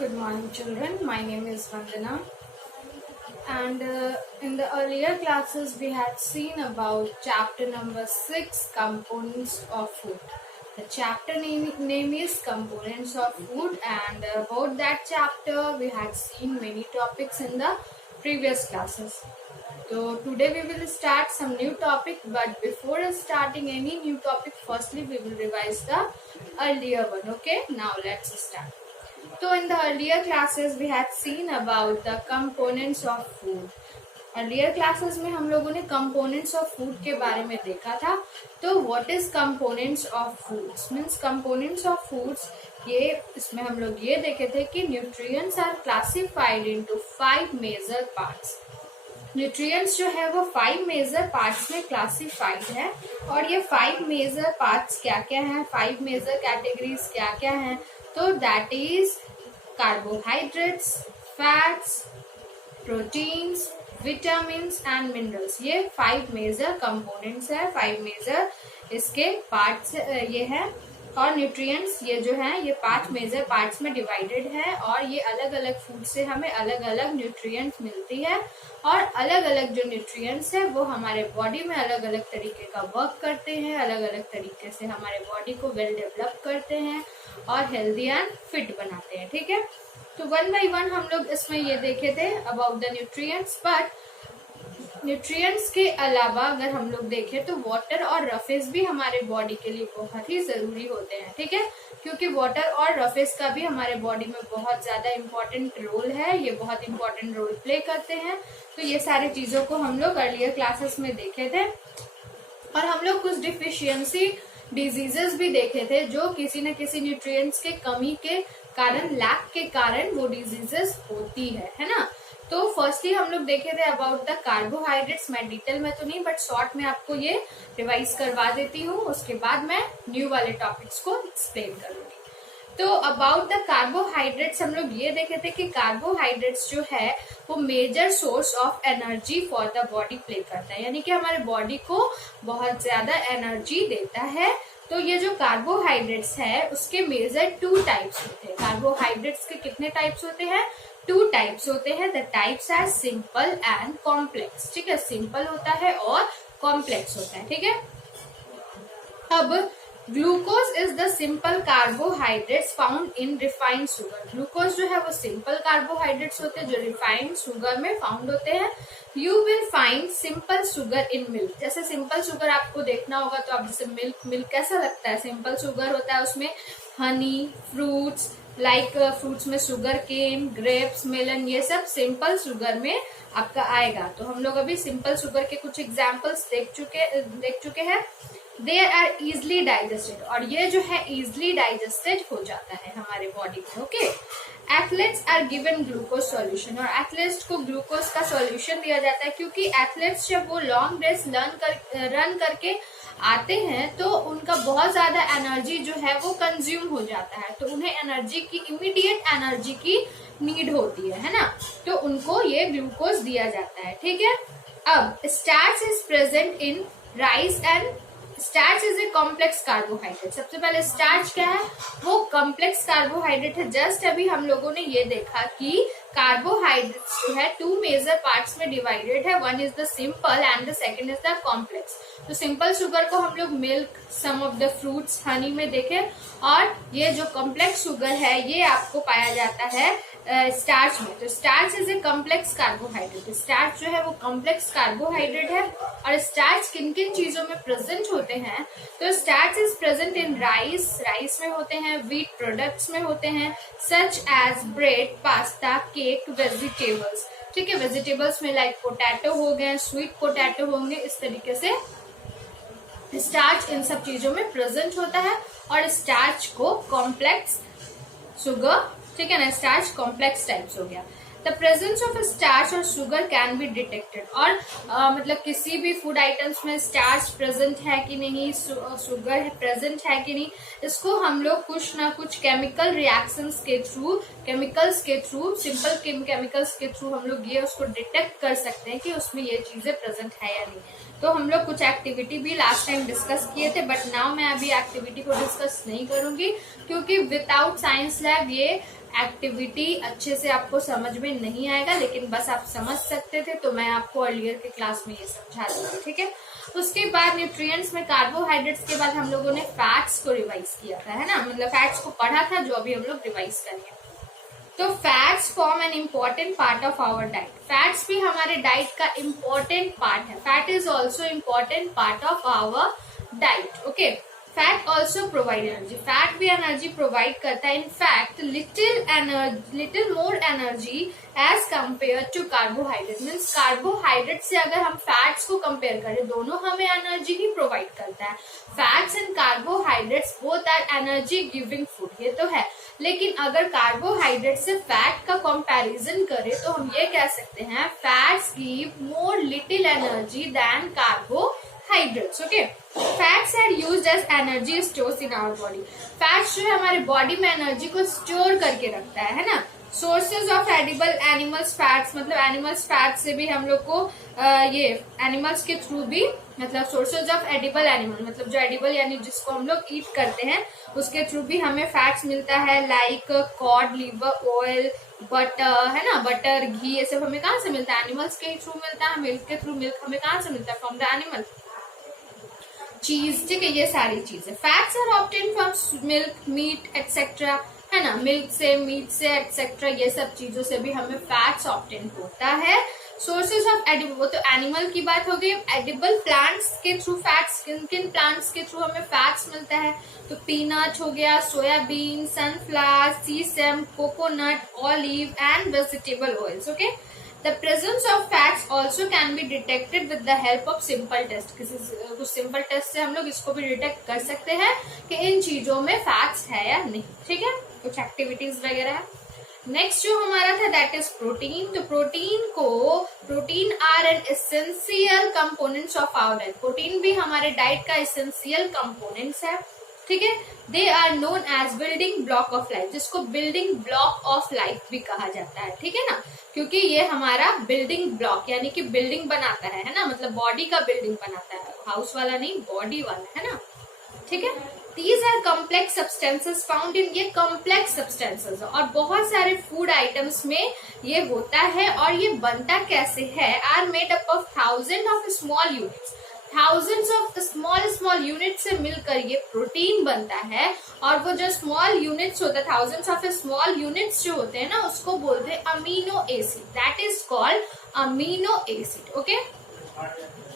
Good morning, children. My name is Vandana. And in the earlier classes, we had seen about chapter number 6, Components of Food. The chapter name is Components of Food, and about that chapter, we had seen many topics in the previous classes. So today we will start some new topic, but before starting any new topic, firstly we will revise the earlier one. Okay, now let's start. So in the earlier classes we had seen about the components of food. Earlier classes में हम लोगों ने components of food के बारे में देखा था. तो what is components of foods means components of foods, ये इसमें हम लोग ये देखे थे कि nutrients are classified into 5 major parts. Nutrients जो है वो 5 मेजर पार्ट्स में क्लासिफाइड है. और ये 5 मेजर पार्ट्स क्या क्या हैं, 5 मेजर कैटेगरीज क्या क्या हैं, तो that is carbohydrates, fats, proteins, vitamins and minerals. ये 5 मेजर कंपोनेंट्स है, 5 मेजर इसके पार्ट्स ये है. और न्यूट्रिएंट्स ये जो है ये 5 मेजर पार्ट्स में डिवाइडेड है. और ये अलग अलग फूड से हमें अलग अलग न्यूट्रिएंट्स मिलती है. और अलग अलग जो न्यूट्रिएंट्स है वो हमारे बॉडी में अलग अलग तरीके का वर्क करते हैं, अलग अलग तरीके से हमारे बॉडी को वेल डेवलप करते हैं और हेल्दी एंड फिट बनाते हैं. ठीक है, तो 1 बाय 1 हम लोग इसमें ये देखे थे about the nutrients. But nutrients के अलावा अगर हम लोग देखें तो वाटर और रफेज भी हमारे बॉडी के लिए बहुत ही जरूरी होते हैं. ठीक है, क्योंकि वाटर और रफेज का भी हमारे बॉडी में बहुत ज्यादा इम्पोर्टेंट रोल है, ये बहुत इम्पोर्टेंट रोल प्ले करते हैं. तो ये सारी चीजों को हम लोग अर्लियर क्लासेस में देखे थे. और हम लोग कुछ डिफिशियंसी डिजीजेस भी देखे थे जो किसी न किसी न्यूट्रिएंट्स के कमी के कारण, लैक के कारण वो डिजीजेस होती है ना. तो फर्स्टली हम लोग देखे थे अबाउट द कार्बोहाइड्रेट्स. मैं डिटेल में तो नहीं बट शॉर्ट में आपको ये रिवाइज करवा देती हूँ, उसके बाद मैं न्यू वाले टॉपिक्स को एक्सप्लेन करूंगी. तो अबाउट द कार्बोहाइड्रेट्स हम लोग ये देखे थे कि कार्बोहाइड्रेट्स जो है वो major source of energy for the body play करता है, यानी कि हमारे बॉडी को बहुत ज्यादा एनर्जी देता है. तो ये जो कार्बोहाइड्रेट्स है उसके मेजर 2 टाइप्स होते हैं. कार्बोहाइड्रेट्स के कितने टाइप्स होते हैं? 2 टाइप्स होते हैं. The types are simple and complex. ठीक है, सिंपल होता है और कॉम्प्लेक्स होता है. ठीक है, अब glucose is the simple carbohydrates found in refined sugar. Glucose जो है वो सिंपल कार्बोहाइड्रेट्स होते हैं जो रिफाइंड शुगर में फाउंड होते हैं. You will find simple sugar in milk. जैसे सिंपल शुगर आपको देखना होगा तो आप जैसे मिल्क कैसा लगता है, सिंपल शुगर होता है, उसमें हनी, फ्रूट्स लाइक फ्रूट्स में शुगर केन, ग्रेप्स, मेलन, ये सब सिंपल शुगर में आपका आएगा. तो हम लोग अभी सिंपल शुगर के कुछ एग्जाम्पल्स देख चुके हैं. दे आर इजिली डाइजेस्टेड, और ये जो है इजिली डाइजेस्टेड हो जाता है हमारे बॉडी में. Okay, athletes are given glucose solution, और एथलेट्स को ग्लूकोज का सॉल्यूशन दिया जाता है क्योंकि एथलेट्स जब वो लॉन्ग रेस रन करके आते हैं तो उनका बहुत ज्यादा एनर्जी जो है वो कंज्यूम हो जाता है. तो उन्हें एनर्जी की, इमीडिएट एनर्जी की नीड होती है ना, तो उनको ये ग्लूकोज दिया जाता है. ठीक है, अब starch is present in rice and starch is a complex carbohydrate. सबसे पहले स्टार्च क्या है? वो कॉम्प्लेक्स कार्बोहाइड्रेट है. जस्ट अभी हम लोगों ने ये देखा कि कार्बोहाइड्रेट्स जो है 2 मेजर पार्ट्स में डिवाइडेड है. One is the simple and the second is the complex. तो सिंपल शुगर को हम लोग milk, some of the fruits, honey में देखें. और ये जो कॉम्प्लेक्स शुगर है ये आपको पाया जाता है स्टार्च में. तो starch is a complex carbohydrate. Starch जो है वो कॉम्प्लेक्स कार्बोहाइड्रेट है. और स्टार्च किन किन चीजों में प्रेजेंट होते हैं? तो starch is present in rice में होते हैं, व्हीट प्रोडक्ट्स में होते हैं, such as bread, pasta, cake, vegetables. ठीक है, वेजिटेबल्स में लाइक पोटैटो हो गए, स्वीट पोटैटो होंगे, इस तरीके से स्टार्च इन सब चीजों में प्रेजेंट होता है. और स्टार्च को कॉम्प्लेक्स शुगर, ठीक है ना, स्टार्च कॉम्प्लेक्स टाइप्स हो गया. द प्रेजेंस ऑफ स्टार्च और शुगर कैन बी डिटेक्टेड. और मतलब किसी भी फूड आइटम्स में स्टार्च प्रेजेंट है कि नहीं, शुगर प्रेजेंट है कि नहीं, इसको हम लोग कुछ ना कुछ केमिकल रिएक्शंस के थ्रू, सिंपल केमिकल्स के थ्रू हम लोग ये उसको डिटेक्ट कर सकते हैं कि उसमें ये चीजें प्रेजेंट है या नहीं. तो हम लोग कुछ एक्टिविटी भी लास्ट टाइम डिस्कस किए थे, बट नाउ मैं अभी एक्टिविटी को डिस्कस नहीं करूंगी क्योंकि विदाउट साइंस लैब ये एक्टिविटी अच्छे से आपको समझ में नहीं आएगा, लेकिन बस आप समझ सकते थे तो मैं आपको अर्लियर के क्लास में ये समझा दूंगी, ठीक है। उसके बाद न्यूट्रिएंट्स में कार्बोहाइड्रेट्स के बाद हम लोगों ने फैट्स को रिवाइज किया था, है ना, मतलब फैट्स को पढ़ा था, जो अभी हम लोग रिवाइज करेंगे। तो fats form an important part of our diet. Fats भी हमारे डाइट का इम्पॉर्टेंट पार्ट है। Fat is also important part of our diet, okay. Fat also provide energy. Fat भी एनर्जी प्रोवाइड करता है, in fact little more energy as compare to carbohydrate. Means carbohydrate से अगर हम फैट्स को कंपेयर करें, दोनों हमें एनर्जी ही प्रोवाइड करता है। Fats and carbohydrates both are energy giving food, ये तो है। लेकिन अगर कार्बोहाइड्रेट से फैट का कंपैरिजन करें तो हम ये कह सकते हैं fats give more little energy than carbohydrates, okay. Fats are used as energy stores in our body. Fats जो है हमारे बॉडी में एनर्जी को स्टोर करके रखता है ना। Sources of edible animals fats, मतलब एनिमल्स फैट से भी हम लोग को ये एनिमल्स के थ्रू भी, मतलब सोर्सेज ऑफ एडिबल एनिमल, मतलब जो एडिबल यानी जिसको हम लोग ईट करते हैं, उसके थ्रू भी हमें फैट्स मिलता है, like cod, liver oil, butter, है ना, बटर, घी, ये सब हमें कहाँ से मिलता है? एनिमल्स के थ्रू मिलता है। मिल्क के थ्रू, मिल्क हमें कहाँ से मिलता है? From the animal. चीज, ठीक है, ये सारी चीजें। Fats are obtain from milk, meat etcetera, है ना, मिल्क से, मीट से एक्सेट्रा, ये सब चीजों से भी हमें फैट्स ऑब्टेन होता है। सोर्सेज ऑफ एडिबल, वो तो एनिमल की बात हो गई। एडिबल प्लांट्स के थ्रू फैट्स, किन किन प्लांट्स के थ्रू हमें फैट्स मिलता है? तो पीनट हो गया, soybean, sunflower, sesame, coconut, olive and vegetable oils, okay. The presence of fats also can be detected with the help of simple test। कुछ सिंपल टेस्ट से हम लोग इसको भी डिटेक्ट कर सकते हैं कि इन चीजों में फैट्स है या नहीं, ठीक है। कुछ एक्टिविटीज वगैरह है। नेक्स्ट जो हमारा था दैट इज प्रोटीन। तो protein are an essential components of our diet. Protein भी हमारे डाइट का एसेंशियल कंपोनेंट्स है, ठीक है। They are known as building block of life, जिसको बिल्डिंग ब्लॉक ऑफ लाइफ भी कहा जाता है, ठीक है ना, क्योंकि ये हमारा बिल्डिंग ब्लॉक यानी कि बिल्डिंग बनाता है ना, मतलब बॉडी का बिल्डिंग बनाता है, हाउस वाला नहीं, बॉडी वाला, है ना, ठीक है। These are complex substances found in, ये complex substances, और बहुत सारे फूड आइटम्स में ये होता है। और ये बनता कैसे है? Are made up of thousand of small units. Thousands of small unit से मिलकर ये प्रोटीन बनता है। और वो जो स्मॉल यूनिट्स होता है, थाउजेंड्स ऑफ स्मॉल यूनिट्स जो होते हैं ना, उसको बोलते हैं amino acid. That is called amino acid, okay.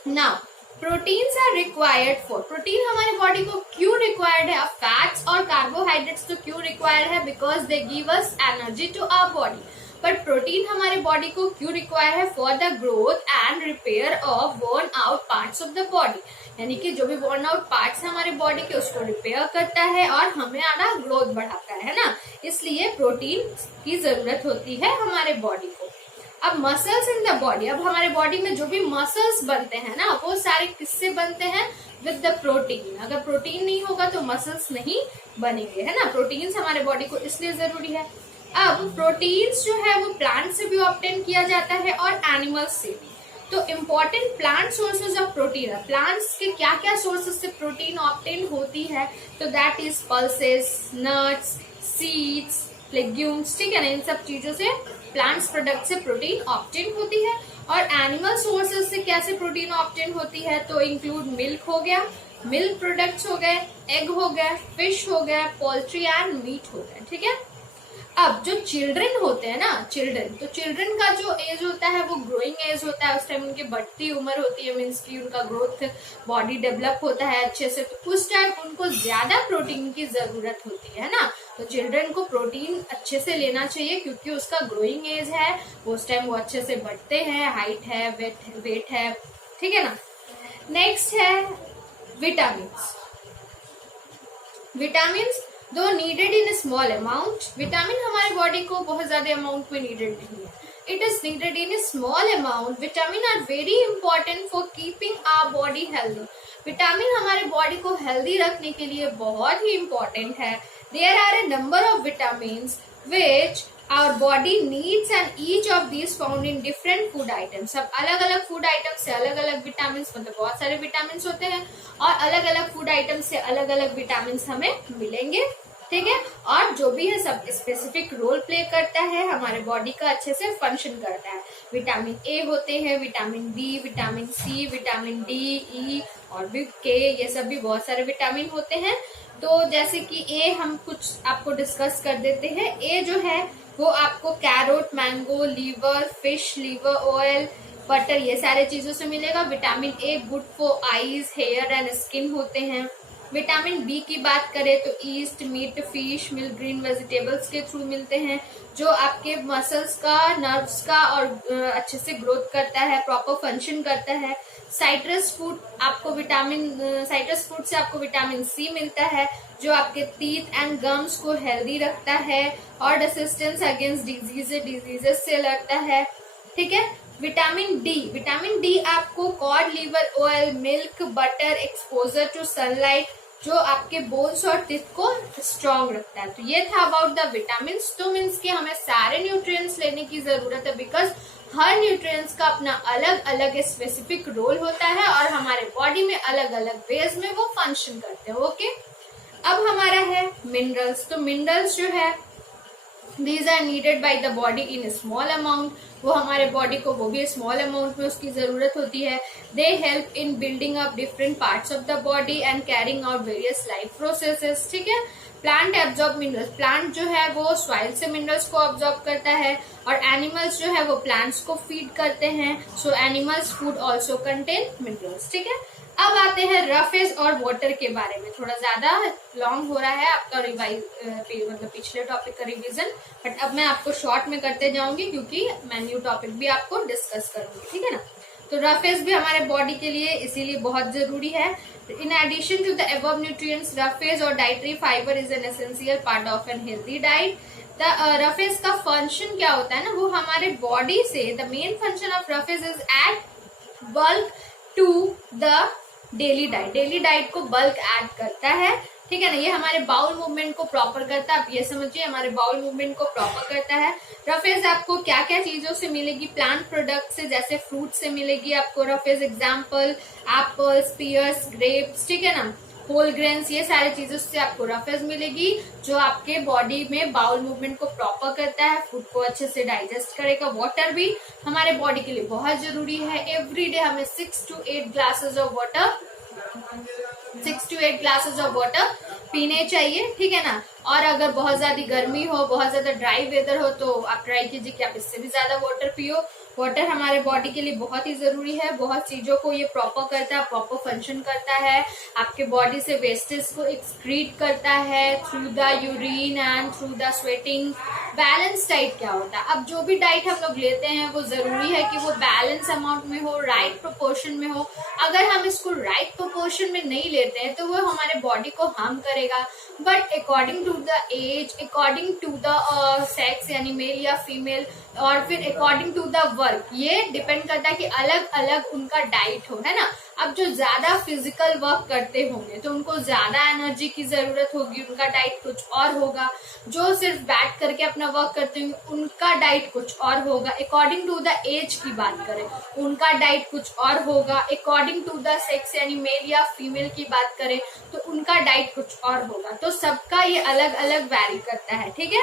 Now proteins are required for, protein हमारे बॉडी को क्यों रिक्वायर्ड है? अब फैट्स और कार्बोहाइड्रेट्स तो क्यों रिक्वायर्ड है? Because they give us energy to our body. But protein हमारे बॉडी को क्यों रिक्वायर है? For the growth and repair of worn out parts of the body, यानी कि जो भी वर्न आउट पार्ट्स है हमारे बॉडी के, उसको रिपेयर करता है और हमें आना ग्रोथ बढ़ाता है ना, इसलिए प्रोटीन की जरूरत होती है हमारे बॉडी को। अब मसल्स इन द बॉडी, अब हमारे बॉडी में जो भी मसल्स बनते हैं ना, वो सारे किससे बनते हैं? With the protein. अगर प्रोटीन नहीं होगा तो मसल्स नहीं बनेंगे, है ना। प्रोटीन्स हमारे बॉडी को इसलिए जरूरी है। अब प्रोटीन्स जो है वो प्लांट से भी ऑब्टेन किया जाता है और एनिमल्स से भी। तो important plant sources of protein है। प्लांट्स के क्या क्या सोर्सेज से प्रोटीन ऑब्टेन होती है? तो that is pulses, nuts, seeds, legumes, ठीक है ना, इन सब चीजों से, प्लांट्स प्रोडक्ट से प्रोटीन ऑब्टेन होती है। और एनिमल सोर्सेज से कैसे प्रोटीन ऑब्टेन होती है? तो इंक्लूड मिल्क हो गया, मिल्क प्रोडक्ट्स हो गए, एग हो गया, फिश हो गया, पोल्ट्री एंड मीट हो गया, ठीक है। अब जो चिल्ड्रन होते हैं ना, तो चिल्ड्रन का जो एज होता है वो ग्रोइंग एज होता है, उस टाइम उनकी बढ़ती उम्र होती है, मीन्स की उनका ग्रोथ, बॉडी डेवलप होता है अच्छे से, तो उस टाइम उनको ज्यादा प्रोटीन की जरूरत होती है ना। तो चिल्ड्रन को प्रोटीन अच्छे से लेना चाहिए क्योंकि उसका ग्रोइंग एज है, उस टाइम वो अच्छे से बढ़ते हैं, हाइट है, वेट है, ठीक है ना। नेक्स्ट है vitamins do needed in small amount. Vitamin हमारे बॉडी को बहुत ज्यादा अमाउंट में नीडेड नहीं है, it is needed in small amount. Vitamin are very important for keeping our body healthy. Vitamin हमारे बॉडी को हेल्दी रखने के लिए बहुत ही इंपॉर्टेंट है। There are a number of vitamins which our body needs and each of these found in different food items. सब अलग अलग फूड आइटम से अलग अलग विटामिन, मतलब बहुत सारे विटामिन होते हैं और अलग अलग फूड आइटम से अलग अलग विटामिन हमें मिलेंगे, ठीक है। और जो भी है सब स्पेसिफिक रोल प्ले करता है, हमारे बॉडी का अच्छे से फंक्शन करता है। विटामिन ए होते हैं, vitamin B, vitamin C, vitamin D, E और भी के, ये सब भी बहुत सारे विटामिन होते हैं। तो जैसे कि ए हम कुछ आपको डिस्कस कर देते हैं। ए जो है वो आपको carrot, mango, liver, fish liver oil, butter, ये सारे चीजों से मिलेगा। Vitamin A good for eyes, hair and skin होते हैं। विटामिन बी की बात करें तो yeast, meat, fish, milk, green vegetables के थ्रू मिलते हैं, जो आपके मसल्स का, नर्व्स का और अच्छे से ग्रोथ करता है, प्रॉपर फंक्शन करता है। साइट्रस फ्रूट साइट्रस फ्रूट से आपको विटामिन सी मिलता है, जो आपके टीथ एंड गम्स को हेल्दी रखता है और रेसिस्टेंस अगेंस्ट डिजीजेस से लड़ता है। ठीक है। विटामिन डी आपको cod liver oil, milk, butter, exposure to sunlight, जो आपके बोन्स और टीथ को स्ट्रॉन्ग रखता है। तो ये था अबाउट द विटामिन। तो मीन्स कि हमें सारे न्यूट्रिएंट्स लेने की जरूरत है, बिकॉज हर न्यूट्रिएंट्स का अपना अलग अलग स्पेसिफिक रोल होता है और हमारे बॉडी में अलग अलग वेज में वो फंक्शन करते हैं। ओके। अब हमारा है मिनरल्स। तो मिनरल्स जो है These are needed by the body in small amount. वो हमारे बॉडी को वो भी स्मॉल अमाउंट में उसकी जरूरत होती है। They help in building up different parts of the body and carrying out various life processes. ठीक है। प्लांट एब्जॉर्ब मिनरल्स, प्लांट जो है वो सॉइल से मिनरल्स को ऑब्जॉर्ब करता है और एनिमल्स जो है वो प्लांट्स को फीड करते हैं। सो animals food also contain minerals. ठीक है। अब आते हैं रफेज और वाटर के बारे में। थोड़ा ज्यादा लॉन्ग हो रहा है आपका मतलब पिछले टॉपिक का रिवीजन, बट अब मैं आपको शॉर्ट में करते जाऊंगी क्योंकि मैं न्यू टॉपिक भी आपको डिस्कस करूंगी। ठीक है ना। तो रफेज भी हमारे बॉडी के लिए इसीलिए बहुत जरूरी है। In addition to the above nutrients, roughage और dietary fibre is an essential part of an healthy diet. Roughage का फंक्शन क्या होता है ना, वो हमारे बॉडी से the main function of roughage is add bulk to the daily diet को बल्क ऐड करता है। ठीक है ना। ये हमारे बाउल मूवमेंट को प्रॉपर करता है। आप ये समझिए, हमारे बाउल मूवमेंट को प्रॉपर करता है। रफेज आपको क्या क्या चीजों से मिलेगी? प्लांट प्रोडक्ट से, जैसे फ्रूट से मिलेगी आपको roughage, example apples, pears, grapes. ठीक है ना। होल ग्रेन्स, ये सारी चीजों से आपको रफेज मिलेगी, जो आपके बॉडी में बाउल मूवमेंट को प्रॉपर करता है, फूड को अच्छे से डाइजेस्ट करेगा। वाटर भी हमारे बॉडी के लिए बहुत जरूरी है। एवरी डे हमें 6 to 8 ग्लासेस ऑफ वाटर पीने चाहिए। ठीक है ना। और अगर बहुत ज्यादा गर्मी हो, बहुत ज्यादा ड्राई वेदर हो, तो आप ट्राई कीजिए कि आप इससे भी ज्यादा वाटर पियो। वाटर हमारे बॉडी के लिए बहुत ही जरूरी है। बहुत चीजों को ये प्रॉपर करता है, प्रॉपर फंक्शन करता है। आपके बॉडी से वेस्टेज को एक्सक्रीट करता है through the urine and through the sweating. Balance diet क्या होता है? अब जो भी डाइट हम लोग लेते हैं वो जरूरी है कि वो बैलेंस अमाउंट में हो, राइट प्रोपोर्शन में हो। अगर हम इसको राइट प्रोपोर्शन में नहीं लेते हैं तो वो हमारे बॉडी को हार्म करेगा। But according to the age, according to the sex, यानी मेल या फीमेल, और फिर अकॉर्डिंग टू द वर्क, ये डिपेंड करता है कि अलग अलग उनका डाइट हो, है ना। अब जो ज्यादा फिजिकल वर्क करते होंगे तो उनको ज्यादा एनर्जी की जरूरत होगी, उनका डाइट कुछ और होगा। जो सिर्फ बैठ करके अपना वर्क करते होंगे उनका डाइट कुछ और होगा। अकॉर्डिंग टू द एज की बात करें, उनका डाइट कुछ और होगा। अकॉर्डिंग टू द सेक्स, यानी मेल या फीमेल की बात करें तो उनका डाइट कुछ और होगा। तो सबका ये अलग अलग वैरी करता है। ठीक है।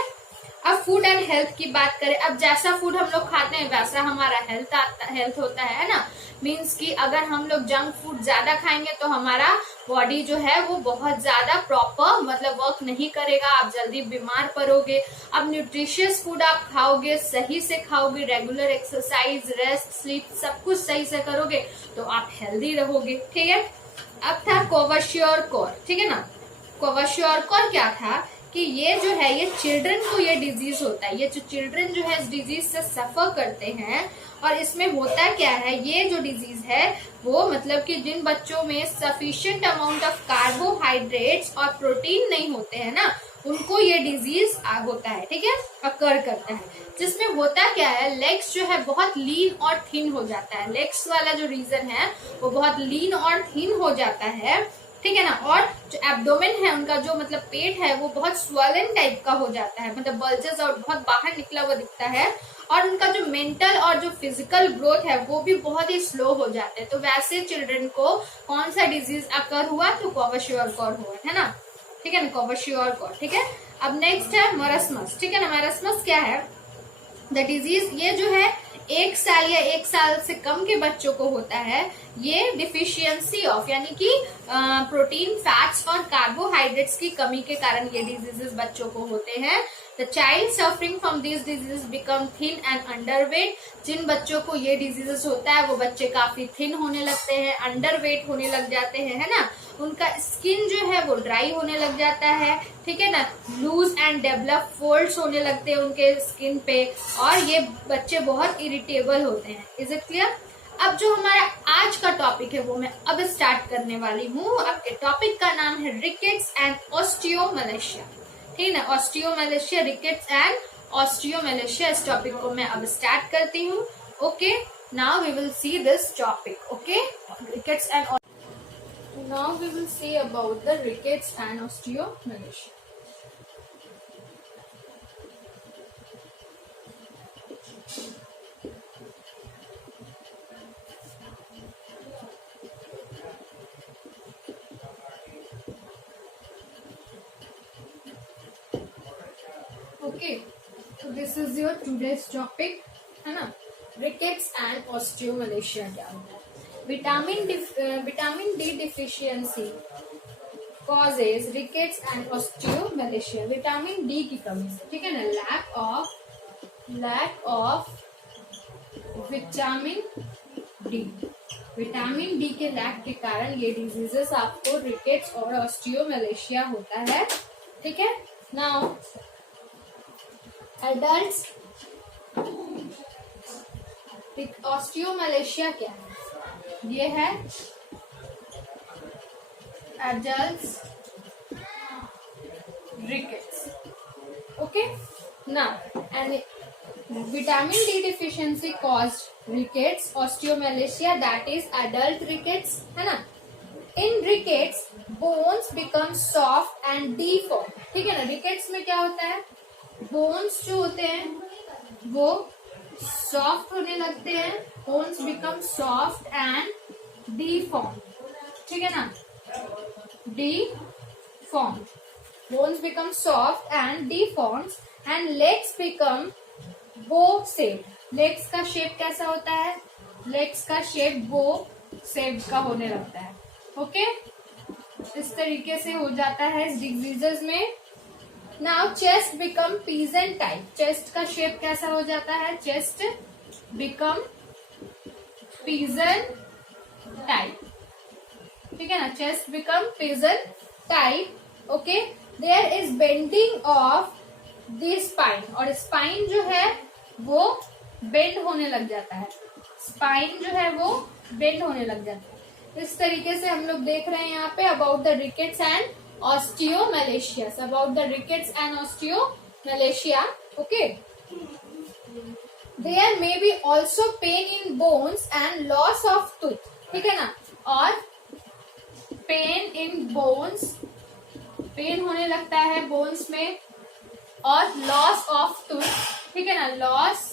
अब फूड एंड हेल्थ की बात करें, अब जैसा फूड हम लोग खाते हैं वैसा हमारा हेल्थ होता है ना। मीन्स कि अगर हम लोग जंक फूड ज्यादा खाएंगे तो हमारा बॉडी जो है वो बहुत ज्यादा प्रॉपर मतलब वर्क नहीं करेगा, आप जल्दी बीमार पड़ोगे। अब न्यूट्रिशियस फूड आप खाओगे, सही से खाओगे, रेगुलर एक्सरसाइज, रेस्ट, स्लीप, सब कुछ सही से करोगे तो आप हेल्दी रहोगे। ठीक है। अब था क्वाशियोर कोर। ठीक है ना। क्वाशियोर कोर क्या था कि ये जो है ये चिल्ड्रन को ये डिजीज होता है। ये जो चिल्ड्रन जो है इस डिजीज से सफर करते हैं, और इसमें होता क्या है, ये जो डिजीज है वो मतलब कि जिन बच्चों में सफिशिएंट अमाउंट ऑफ कार्बोहाइड्रेट्स और प्रोटीन नहीं होते हैं ना, उनको ये डिजीज होता है। ठीक है। अकर करता है। जिसमें होता क्या है, लेग्स जो है बहुत लीन और थिन हो जाता है। लेग्स वाला जो रीजन है वो बहुत लीन और थिन हो जाता है। ठीक है ना। और जो एब्डोमेन है उनका, जो मतलब पेट है, वो बहुत स्वलन टाइप का हो जाता है, मतलब बल्जेस और बहुत बाहर निकला हुआ दिखता है। और उनका जो मेंटल और जो फिजिकल ग्रोथ है वो भी बहुत ही स्लो हो जाते हैं। तो वैसे चिल्ड्रन को कौन सा डिजीज अकर हुआ? तो क्वाशियोर कोर हुआ, है ना। ठीक है ना, क्वाशियोर कॉर्ड, ठीक है। अब नेक्स्ट है मरस्मस, ठीक है ना। मरस्मस क्या है, द डिजीज, ये जो है 1 साल या 1 साल से कम के बच्चों को होता है। ये डिफिशियंसी ऑफ यानी कि प्रोटीन, फैट्स और कार्बोहाइड्रेट्स की कमी के कारण ये डिजीजेस बच्चों को होते हैं। The child suffering from this diseases become thin and underweight. जिन बच्चों को ये डिजीजेस होता है वो बच्चे काफी थिन होने लगते हैं, अंडरवेट होने लग जाते हैं, है ना। उनका स्किन जो है वो ड्राई होने लग जाता है, ठीक है ना। लूज एंड डेवलप फोल्ड्स होने लगते हैं उनके स्किन पे, और ये बच्चे बहुत इरिटेबल होते हैं। Is it clear? अब जो हमारा आज का टॉपिक है वो मैं अब स्टार्ट करने वाली हूँ। आपके टॉपिक का नाम है रिकेट्स एंड ऑस्टियोमलेशिया, ठीक है ना। ऑस्टियोमलेशिया, रिकेट्स एंड ऑस्टियोमलेशिया, इस टॉपिक को मैं अब स्टार्ट करती हूँ। Okay, now we will see this topic. Okay, rickets and now we will see about the rickets and osteomalacia. Okay, so this is your today's topic, है ना। rickets and osteomalacia क्या होता है? Vitamin D deficiency causes rickets and osteomalacia. Vitamin D की कमी से, ठीक है ना, lack of vitamin D, vitamin D के लैक के कारण ये डिजीजेस आपको रिकेट्स और ऑस्टियोमलेशिया होता है, ठीक है। नाउ एडल्ट्स, ऑस्टियोमलेशिया क्या है? ये है adults rickets. Okay, now and vitamin D deficiency caused rickets, osteomalacia that is adult rickets, है ना। In rickets bones become soft and deform, ठीक है ना। रिकेट्स में क्या होता है, बोन्स जो होते हैं वो सॉफ्ट होने लगते हैं, bones become soft and deform, ठीक है ना, deform, bones become soft and deforms and legs become bow shape. Legs का शेप कैसा होता है, लेग्स का शेप बो शेप का होने लगता है। ओके, इस तरीके से हो जाता है इस डिजीजेस में। Now chest become pigeon type, chest का शेप कैसा हो जाता है, चेस्ट बिकम पीजन टाइप, ठीक है ना, chest become pigeon type. Okay, there is bending of the spine, और स्पाइन जो है वो बेंड होने लग जाता है, स्पाइन जो है वो बेंड होने लग जाता है। इस तरीके से हम लोग देख रहे हैं यहाँ पे about the rickets and osteomalacia, about the rickets and osteomalacia. Okay, there may be also pain in bones and loss of tooth, ठीक है ना, और पेन इन बोन्स, पेन होने लगता है बोन्स में, और लॉस ऑफ टूथ, ठीक है ना, लॉस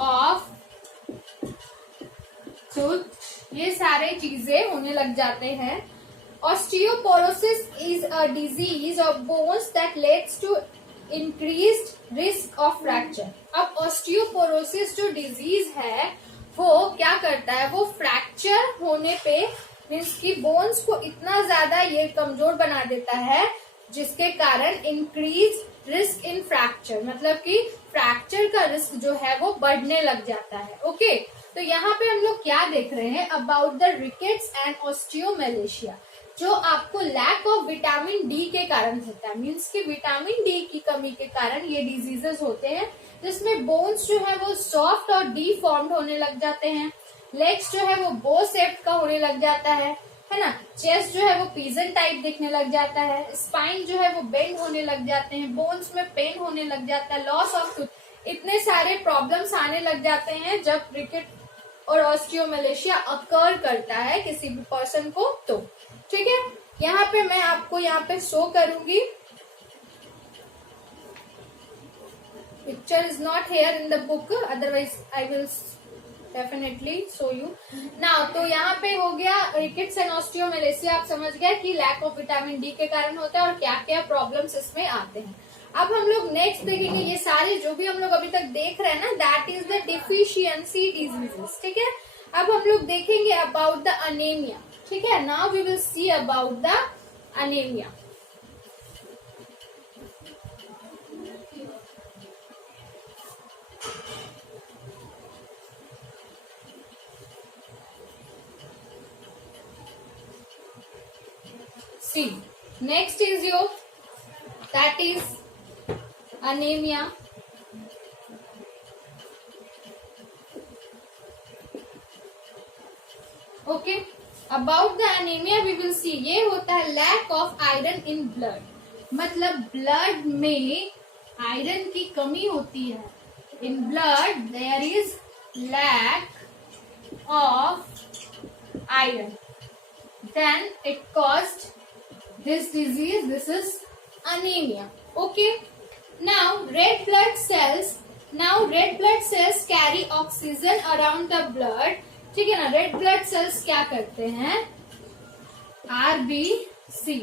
ऑफ टूथ, ये सारे चीजें होने लग जाते हैं। Osteoporosis is a disease of bones that leads to increased risk of fracture. अब osteoporosis जो डिजीज है वो क्या करता है, वो फ्रैक्चर होने पे मीन्स की बोन्स को इतना ज्यादा ये कमजोर बना देता है जिसके कारण इंक्रीज रिस्क इन फ्रैक्चर, मतलब कि फ्रैक्चर का रिस्क जो है वो बढ़ने लग जाता है। ओके, तो यहाँ पे हम लोग क्या देख रहे हैं about the rickets and osteomalacia, जो आपको लैक ऑफ विटामिन डी के कारण होता है, मीन्स कि विटामिन डी की कमी के कारण ये डिजीजेस होते हैं, जिसमें बोन्स जो है वो सॉफ्ट और डीफॉर्म्ड होने लग जाते हैं, लेग्स जो है वो बो शेप्ड का होने लग जाता है ना, चेस्ट जो है वो पिजन टाइप दिखने लग जाता है, स्पाइन जो है वो बेंड होने लग जाते हैं, बोन्स में पेन होने लग जाता है, लॉस ऑफ टूथ, इतने सारे प्रॉब्लम्स आने लग जाते हैं जब रिकेट और ऑस्टियोमलेशिया अकर करता है किसी भी पर्सन को। तो ठीक है, यहाँ पे मैं आपको यहाँ पे शो करूंगी, picture is not here in the book, otherwise I will definitely so you now. तो यहाँ पे हो गया रिकेट्स एंड ऑस्टियोमेलेसिया, आप समझ गए कि लैक ऑफ विटामिन डी के कारण होता है और क्या क्या प्रॉब्लम्स इसमें आते हैं। अब हम लोग नेक्स्ट देखेंगे, ये सारे जो भी हम लोग अभी तक देख रहे हैं ना, that is the deficiency diseases, ठीक है। अब हम लोग देखेंगे अबाउट द अनेमिया, ठीक है। Now we will see about the anemia. See, next is your, that is anemia. Okay, about the anemia we will see, ये होता है lack of iron in blood, मतलब blood में आयरन की कमी होती है। In blood there is lack of iron, then it caused this disease, this is anemia. Okay, now red blood cells carry oxygen around the blood, ठीक है ना। Red blood sales क्या करते हैं, RBC,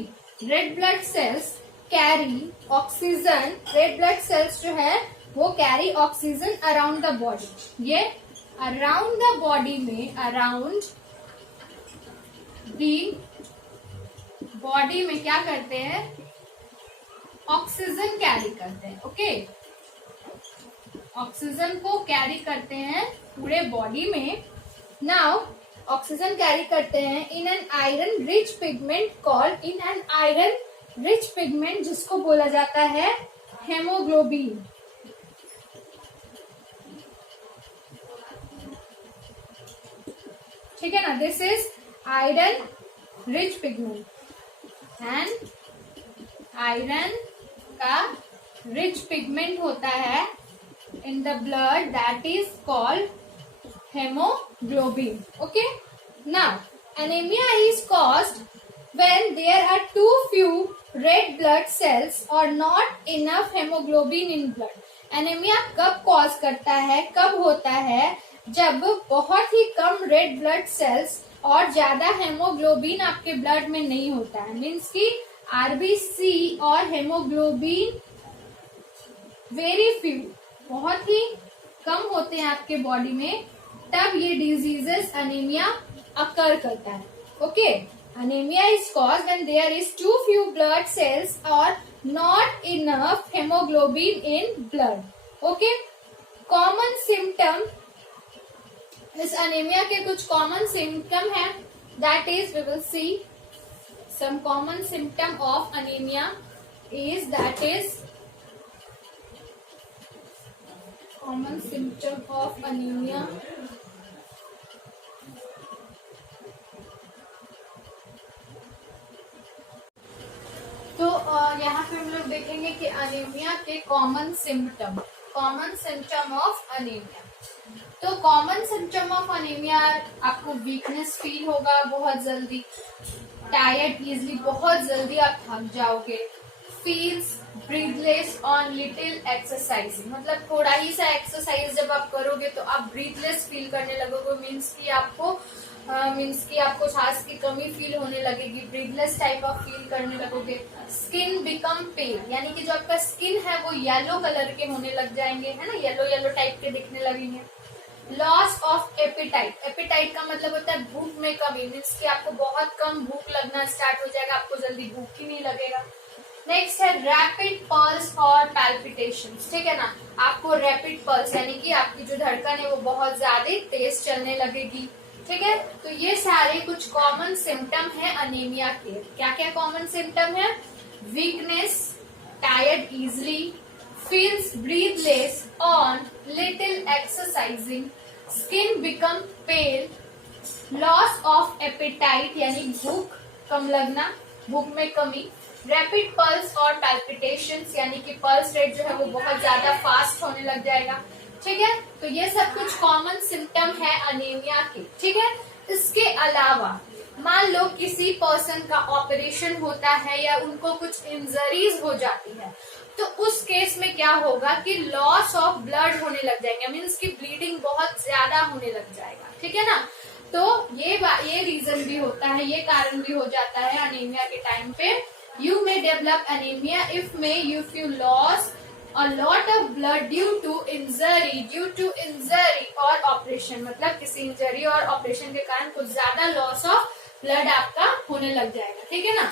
red blood sales carry oxygen, red blood sales जो है वो carry oxygen around the body. ये अराउंड द बॉडी में, अराउंड दी बॉडी में क्या करते हैं, ऑक्सीजन कैरी करते हैं। ओके, ऑक्सीजन को कैरी करते हैं पूरे बॉडी में। नाउ ऑक्सीजन कैरी करते हैं in an iron rich pigment called, in an iron rich pigment जिसको बोला जाता है हेमोग्लोबिन। ठीक है ना, this is iron rich pigment and iron का रिच पिगमेंट होता है in the blood, that is called hemoglobin. Okay, now anemia is caused when there are too few red blood cells or not enough hemoglobin in blood. Anaemia कब cause करता है, कब होता है, जब बहुत ही कम रेड ब्लड सेल्स और ज्यादा हेमोग्लोबिन आपके ब्लड में नहीं होता है। मीन्स की आरबीसी और हेमोग्लोबिन वेरी फ्यू, बहुत ही कम होते हैं आपके बॉडी में, तब ये डिजीजेस अनीमिया अकर करता है। ओके, anaemia is cause when there is too few blood cells और not enough haemoglobin in blood. Okay, common symptom, इस अनीमिया के कुछ कॉमन सिम्टम है, that is we will see some common symptom of anaemia is, that is common symptom of anaemia. तो यहाँ पे हम लोग देखेंगे कि अनीमिया के कॉमन सिम्टम ऑफ अनीमिया। तो कॉमन सिम्टम ऑफ अनीमिया, आपको वीकनेस फील होगा बहुत जल्दी, टायर्ड इजली, बहुत जल्दी आप थक जाओगे, feels breathless on little exercise, मतलब थोड़ा ही सा एक्सरसाइज जब आप करोगे तो आप ब्रीथलेस फील करने लगोगे, मीन्स की आपको सांस की कमी फील होने लगेगी, ब्रीथलेस टाइप ऑफ फील करने लगोगे। स्किन बिकम पेल, यानी कि जो आपका स्किन है वो येलो कलर के होने लग जाएंगे, है ना, येलो येलो टाइप के दिखने लगेंगे। लॉस ऑफ एपिटाइट, एपिटाइट का मतलब होता है भूख में कमी, मीन्स कि आपको बहुत कम भूख लगना स्टार्ट हो जाएगा, आपको जल्दी भूख ही नहीं लगेगा। नेक्स्ट है रैपिड पल्स और पैल्पिटेशंस, ठीक है ना, आपको रैपिड पल्स यानी कि आपकी जो धड़कन है वो बहुत ज्यादा तेज चलने लगेगी। ठीक है, तो ये सारे कुछ कॉमन सिम्टम है अनीमिया के। क्या क्या कॉमन सिम्टम है, weakness, tired easily, feels breathless on little exercising, skin become pale, loss of appetite यानी भूख कम लगना, भूख में कमी, रैपिड पल्स और पैल्पिटेशंस यानी कि पल्स रेट जो है वो बहुत ज्यादा फास्ट होने लग जाएगा। ठीक है, तो ये सब कुछ कॉमन सिम्टम है अनीमिया के। ठीक है, इसके अलावा मान लो किसी पर्सन का ऑपरेशन होता है या उनको कुछ इंजरीज हो जाती है, तो उस केस में क्या होगा कि लॉस ऑफ ब्लड होने लग जाएंगे, मीन्स की ब्लीडिंग बहुत ज्यादा होने लग जाएगा, ठीक है ना। तो ये रीजन भी होता है, ये कारण भी हो जाता है अनीमिया के टाइम पे। You may develop anaemia if you loss a lot of blood due to injury और ऑपरेशन, मतलब किसी इंजरी और ऑपरेशन के कारण कुछ ज्यादा लॉस ऑफ ब्लड आपका होने लग जाएगा, ठीक है ना।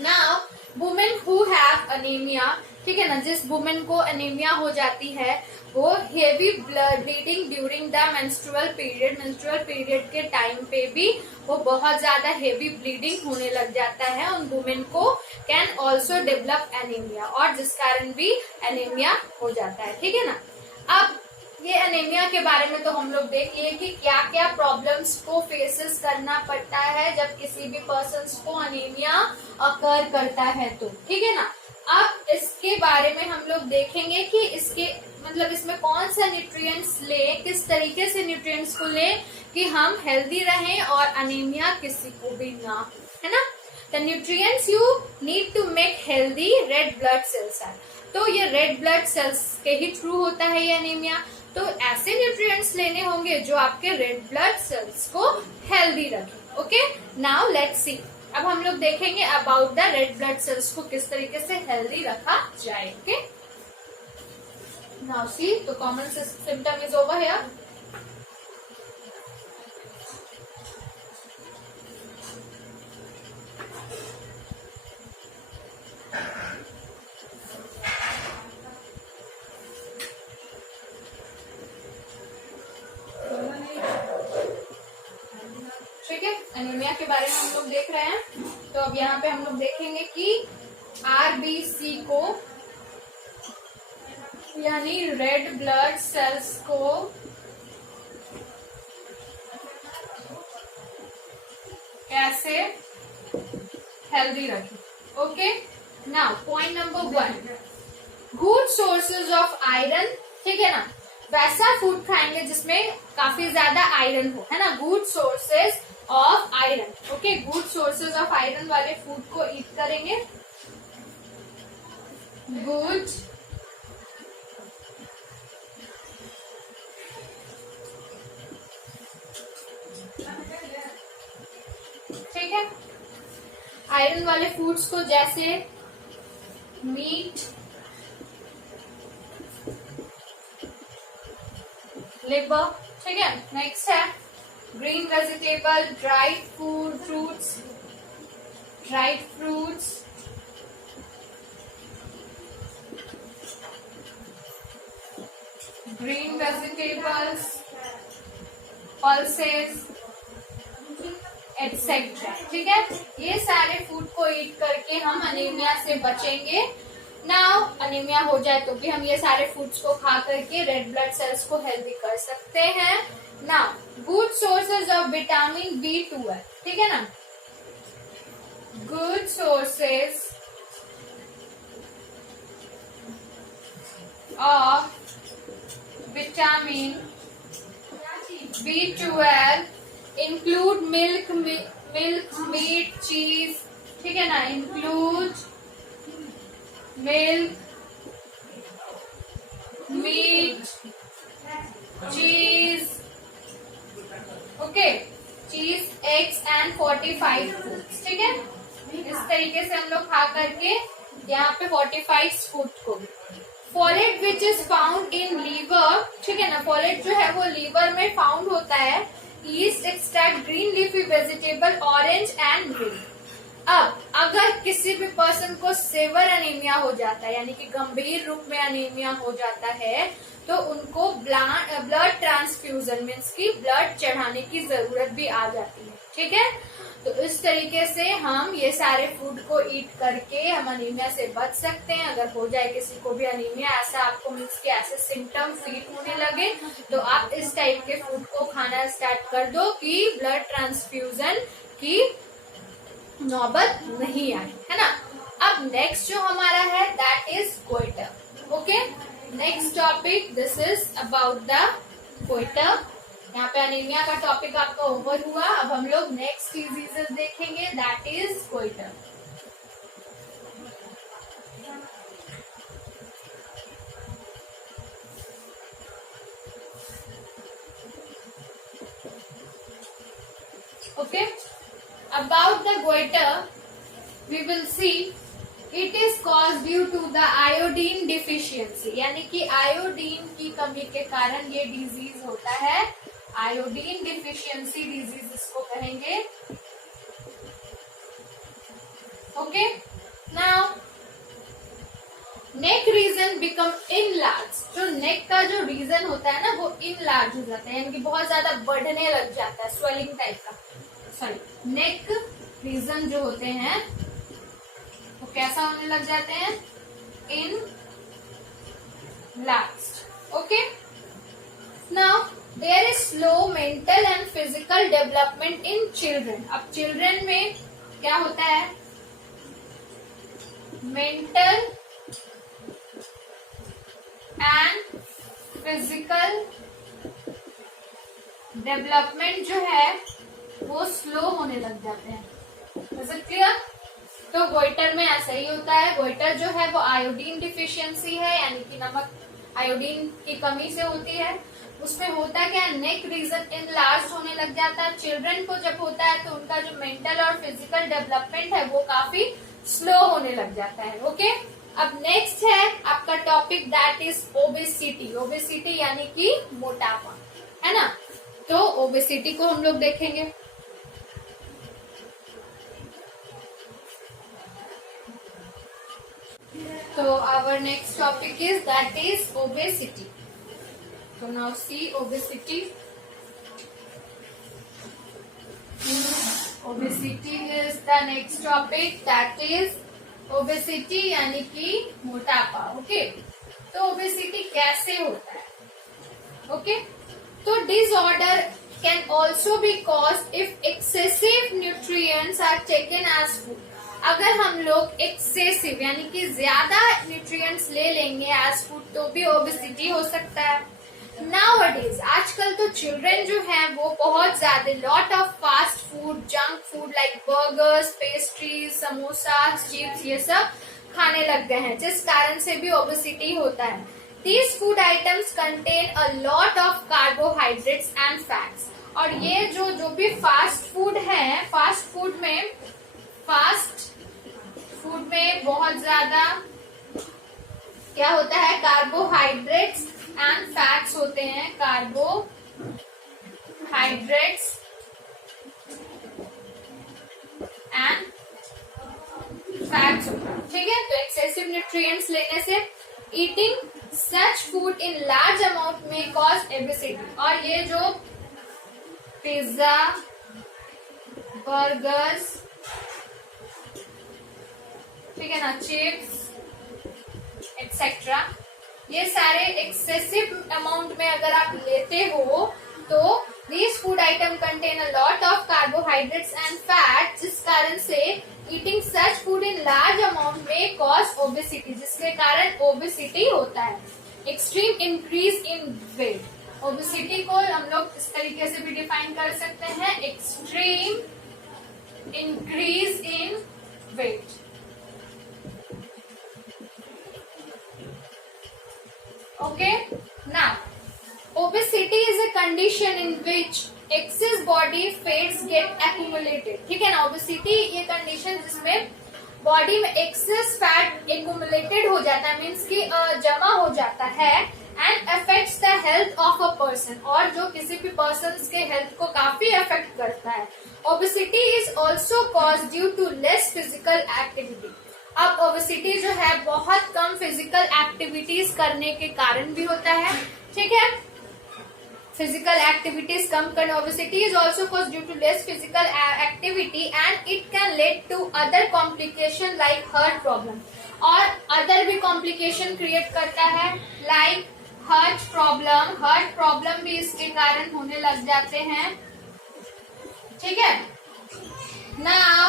Now women who have anaemia, ठीक है ना, जिस वुमेन को अनीमिया हो जाती है वो heavy bleeding during the menstrual period के टाइम पे भी वो बहुत ज्यादा हेवी ब्लीडिंग होने लग जाता है उन वुमेन को, कैन ऑल्सो डेवलप एनीमिया, और जिस कारण भी एनीमिया हो जाता है, ठीक है ना। अब ये एनीमिया के बारे में तो हम लोग देख लिए कि क्या क्या प्रॉब्लम्स को फेसेस करना पड़ता है जब किसी भी पर्सन को एनीमिया अकर करता है, तो ठीक है ना। अब इसके बारे में हम लोग देखेंगे कि इसके मतलब इसमें कौन सा न्यूट्रिएंट्स लें, किस तरीके से न्यूट्रिएंट्स को लें कि हम हेल्दी रहें और अनीमिया किसी को भी ना, है ना। The nutrients you need to make healthy red blood cells है, तो ये रेड ब्लड सेल्स के ही थ्रू होता है ये अनीमिया। तो ऐसे न्यूट्रिएंट्स लेने होंगे जो आपके रेड ब्लड सेल्स को हेल्दी रखें। ओके, नाउ लेट्स सी, अब हम लोग देखेंगे about the red blood cells को किस तरीके से हेल्दी रखा जाए। ओके, नाउ सी, तो common symptom is over here. ठीक है, एनीमिया के बारे में हम लोग देख रहे हैं, तो अब यहाँ पे हम लोग देखेंगे कि आरबीसी को यानी रेड ब्लड सेल्स को कैसे हेल्दी रखें। Okay, now point number 1, good sources of iron, ठीक है ना, वैसा फूड खाएंगे जिसमें काफी ज्यादा आयरन हो, है ना, good sources of iron. Okay, good sources of iron वाले फूड को ईट करेंगे। गुड ठीक है, आयरन वाले फूड्स को जैसे मीट, लिवर, ठीक है। नेक्स्ट है green vegetable, dried fruits, green vegetables, pulses etcetera, ठीक है। ये सारे फूड को ईट करके हम अनीमिया से बचेंगे। नाउ अनीमिया हो जाए तो भी हम ये सारे फूड्स को खा करके रेड ब्लड सेल्स को हेल्दी कर सकते हैं। Now good sources of vitamin B12, ठीक है ना, good sources of vitamin B12 include milk, meat, cheese, ठीक है ना, include milk, meat, cheese, okay, cheese, eggs and 45 foods, ठीक है। इस तरीके से हम लोग खा करके यहाँ पे 45 फूड को, folate which is found in liver, ठीक है ना, फोलेट जो है वो लीवर में फाउंड होता है। East extract, green leafy vegetable, orange and green. अब अगर किसी भी पर्सन को सेवर एनीमिया हो जाता है, यानी कि गंभीर रूप में एनीमिया हो जाता है, तो उनको ब्लड ट्रांसफ्यूजन मीन्स की ब्लड चढ़ाने की जरूरत भी आ जाती है, ठीक है। तो इस तरीके से हम ये सारे फूड को ईट करके हम अनीमिया से बच सकते हैं। अगर हो जाए किसी को भी अनीमिया, ऐसा आपको मीन्स के ऐसे सिम्टम फील होने लगे, तो आप इस टाइप के फूड को खाना स्टार्ट कर दो कि ब्लड ट्रांसफ्यूजन की नौबत नहीं आए, है ना। अब नेक्स्ट जो हमारा है that is goitre. Okay, next topic this is about the goitre. यहाँ पे अनीमिया का टॉपिक आपका ओवर हुआ। अब हम लोग नेक्स्ट डिजीजेस देखेंगे that is goitre. Okay, about the goiter we will see it is caused due to the iodine deficiency, यानी कि आयोडीन की कमी के कारण ये डिजीज होता है। आयोडीन डिफिशियंसी डिजीज इसको कहेंगे। Okay, now neck region become enlarge. जो नेक का जो रीजन होता है ना वो इनलार्ज हो जाता है, यानी कि बहुत ज्यादा बढ़ने लग जाता है, स्वेलिंग टाइप का। सॉरी, नेक रीजन जो होते हैं वो कैसा होने लग जाते हैं, enlarge. Okay, now there is slow mental and physical development in children. अब चिल्ड्रन में क्या होता है, मेंटल एंड फिजिकल डेवलपमेंट जो है वो स्लो होने लग जाते हैं। Is it clear? तो गोइटर में ऐसा ही होता है। गोइटर जो है वो आयोडीन डिफिशियंसी है, यानी कि नमक आयोडीन की कमी से होती है। उसमें होता क्या है, नेक रीजन इनलार्ज होने लग जाता है। चिल्ड्रन को जब होता है तो उनका जो मेंटल और फिजिकल डेवलपमेंट है वो काफी स्लो होने लग जाता है। ओके, अब नेक्स्ट है आपका topic, that is obesity. Obesity यानी कि मोटापा, है ना। तो ओबेसिटी को हम लोग देखेंगे। तो our next topic is that is obesity. So now see obesity. Obesity is the next topic, that is obesity यानी कि मोटापा। ओके, तो obesity कैसे होता है? ओके, तो disorder can also be caused if excessive nutrients are taken as food. अगर हम लोग एक्सेसिव यानी कि ज्यादा न्यूट्रिएंट्स ले लेंगे एज फूड तो भी ओबेसिटी हो सकता है। नाउअडेज आजकल तो चिल्ड्रन जो है वो बहुत ज्यादा lot of fast food, junk food like burgers, pastries, samosa, chips ये सब खाने लग गए हैं, जिस कारण से भी ओबेसिटी होता है। These food items contain a lot of carbohydrates and fats. और ये जो भी फास्ट फूड है, फास्ट फूड में बहुत ज्यादा क्या होता है, कार्बोहाइड्रेट्स एंड फैट्स होते हैं। कार्बोहाइड्रेट्स एंड फैट्स होते हैं, ठीक है। तो एक्सेसिव न्यूट्रिएंट्स लेने से eating such food in large amount में कॉज ओबेसिटी। और ये जो पिज्जा, बर्गर्स, ठीक है ना, चिप्स एक्सेट्रा, ये सारे एक्सेसिव अमाउंट में अगर आप लेते हो तो these food item contain a lot of carbohydrates and fat, जिस कारण से eating such food in large amount में कॉज ओबेसिटी, जिसके कारण ओबेसिटी होता है। Extreme increase in weight. Obesity को हम लोग इस तरीके से भी डिफाइन कर सकते हैं, extreme increase in weight. Okay, now obesity is a condition in which excess body fats get accumulated. ठीक है ना, obesity ये कंडीशन जिसमें बॉडी में एक्सेस फैट एक्यूमुलेटेड हो जाता है, मीन्स कि जमा हो जाता है, and affects the health of a person, और जो किसी भी पर्सन के हेल्थ को काफी अफेक्ट करता है। Obesity is also cause due to less physical activity. अब ओबेसिटी जो है बहुत कम फिजिकल एक्टिविटीज करने के कारण भी होता है, ठीक है। फिजिकल एक्टिविटीज कम करना, obesity is also cause due to less physical activity and it can lead to other complication like heart problem, और अदर भी कॉम्प्लिकेशन क्रिएट करता है लाइक हार्ट प्रॉब्लम भी इसके कारण होने लग जाते हैं, ठीक है। Now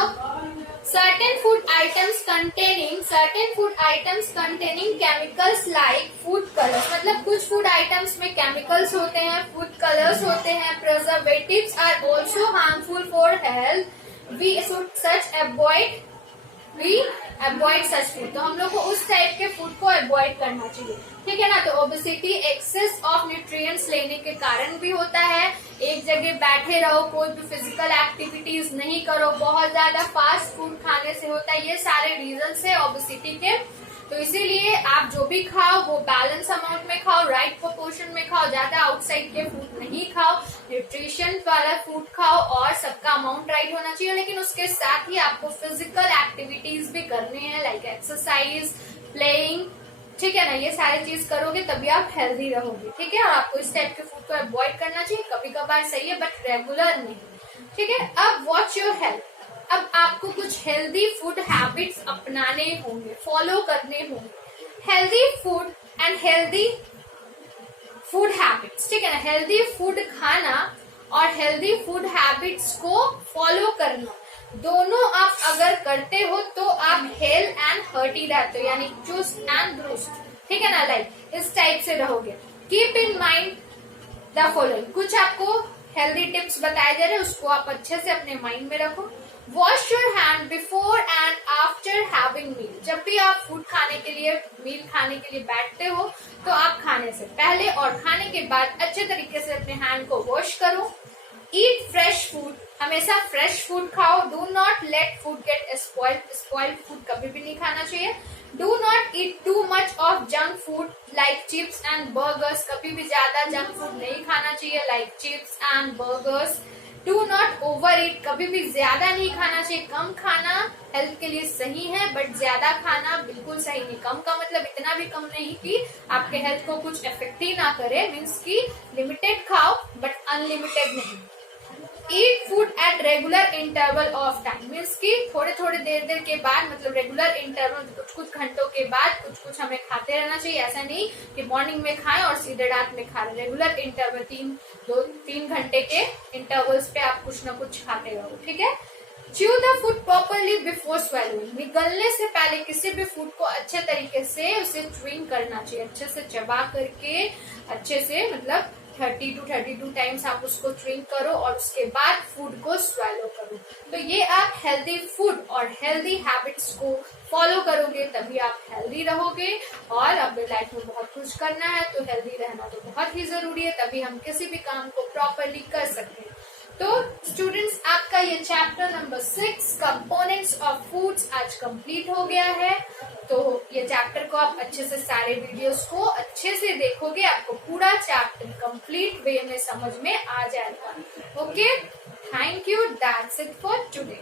certain food items containing chemicals like food colors, मतलब कुछ फूड आइटम्स में केमिकल्स होते हैं, फूड कलर्स होते हैं, preservatives are also harmful for health, we should avoid such food। तो हम लोग को उस टाइप के फूड को अवॉइड करना चाहिए। ठीक है ना। तो ओबेसिटी एक्सेस ऑफ न्यूट्रिएंट्स लेने के कारण भी होता है। एक जगह बैठे रहो, कोई भी फिजिकल एक्टिविटीज नहीं करो, बहुत ज्यादा फास्ट फूड खाने से होता है, ये सारे रीजंस है ओबेसिटी के। तो इसीलिए आप जो भी खाओ वो बैलेंस अमाउंट में खाओ, राइट प्रोपोर्शन में खाओ, ज्यादा आउटसाइड के फूड नहीं खाओ, न्यूट्रिशन वाला फूड खाओ और सबका अमाउंट राइट होना चाहिए। लेकिन उसके साथ ही आपको फिजिकल एक्टिविटीज भी करनी है, लाइक एक्सरसाइज, प्लेइंग, ठीक है ना। ये सारी चीज करोगे तभी आप हेल्दी रहोगे, ठीक है। और आपको इस टाइप के फूड को अवॉइड करना चाहिए, कभी कभार सही है बट रेगुलर नहीं, ठीक है। अब वॉच योर हेल्थ। अब आपको कुछ हेल्दी फूड हैबिट्स अपनाने होंगे, फॉलो करने होंगे। Healthy food and healthy food habits, ठीक है ना। हेल्दी फूड खाना और हेल्दी फूड हैबिट्स को फॉलो करना, दोनों आप अगर करते हो तो आप हेल्थ एंड हर्टी रहते हो, यानी चुस्त एंड दुरुस्त, ठीक है ना। लाइक इस टाइप से रहोगे। Keep in mind the following, कुछ आपको हेल्दी टिप्स बताए जा रहे हैं, उसको आप अच्छे से अपने माइंड में रखो। Wash your hand before and after having meal. जब भी आप फूड खाने के लिए, मील खाने के लिए बैठते हो तो आप खाने से पहले और खाने के बाद अच्छे तरीके से अपने हैंड को वॉश करो। ईट फ्रेश फूड, हमेशा फ्रेश फूड खाओ। Do not let food gate spoiled, spoiled food कभी भी नहीं खाना चाहिए। Do not eat too much of junk food like chips and burgers, कभी भी ज्यादा जंक फूड नहीं खाना चाहिए, like chips and burgers. Do not over ईट, कभी भी ज्यादा नहीं खाना चाहिए। कम खाना हेल्थ के लिए सही है बट ज्यादा खाना बिल्कुल सही नहीं। कम का मतलब इतना भी कम नहीं कि आपके हेल्थ को कुछ इफेक्ट ही ना करे, मीन्स की लिमिटेड खाओ बट अनलिमिटेड नहीं। Eat food at regular interval of time, means की थोड़े थोड़े देर के बाद, मतलब रेगुलर इंटरवल, कुछ घंटों के बाद कुछ हमें खाते रहना चाहिए। ऐसा नहीं कि मॉर्निंग में खाएं और सीधे रात में खा रहे। रेगुलर इंटरवल, 3 घंटे के इंटरवल्स पे आप कुछ ना कुछ खाते रहो, ठीक है। Chew the food properly before swallowing, निगलने से पहले किसी भी फूड को अच्छे तरीके से उसे च्यूइंग करना चाहिए, अच्छे से चबा करके, अच्छे से, मतलब 30 to 32 टाइम्स आप उसको च्यूइंग करो और उसके बाद फूड को स्वेलो करो। तो ये आप हेल्दी फूड और हेल्दी हैबिट्स को फॉलो करोगे तभी आप हेल्दी रहोगे। और अपने लाइफ में बहुत कुछ करना है तो हेल्दी रहना तो बहुत ही जरूरी है, तभी हम किसी भी काम को प्रॉपरली कर सकते हैं। तो स्टूडेंट्स, आपका ये chapter number 6 components of foods आज कंप्लीट हो गया है। तो ये चैप्टर को आप अच्छे से, सारे वीडियोस को अच्छे से देखोगे, आपको पूरा चैप्टर कंप्लीट वे में समझ में आ जाएगा। Okay, thank you, that's it for today.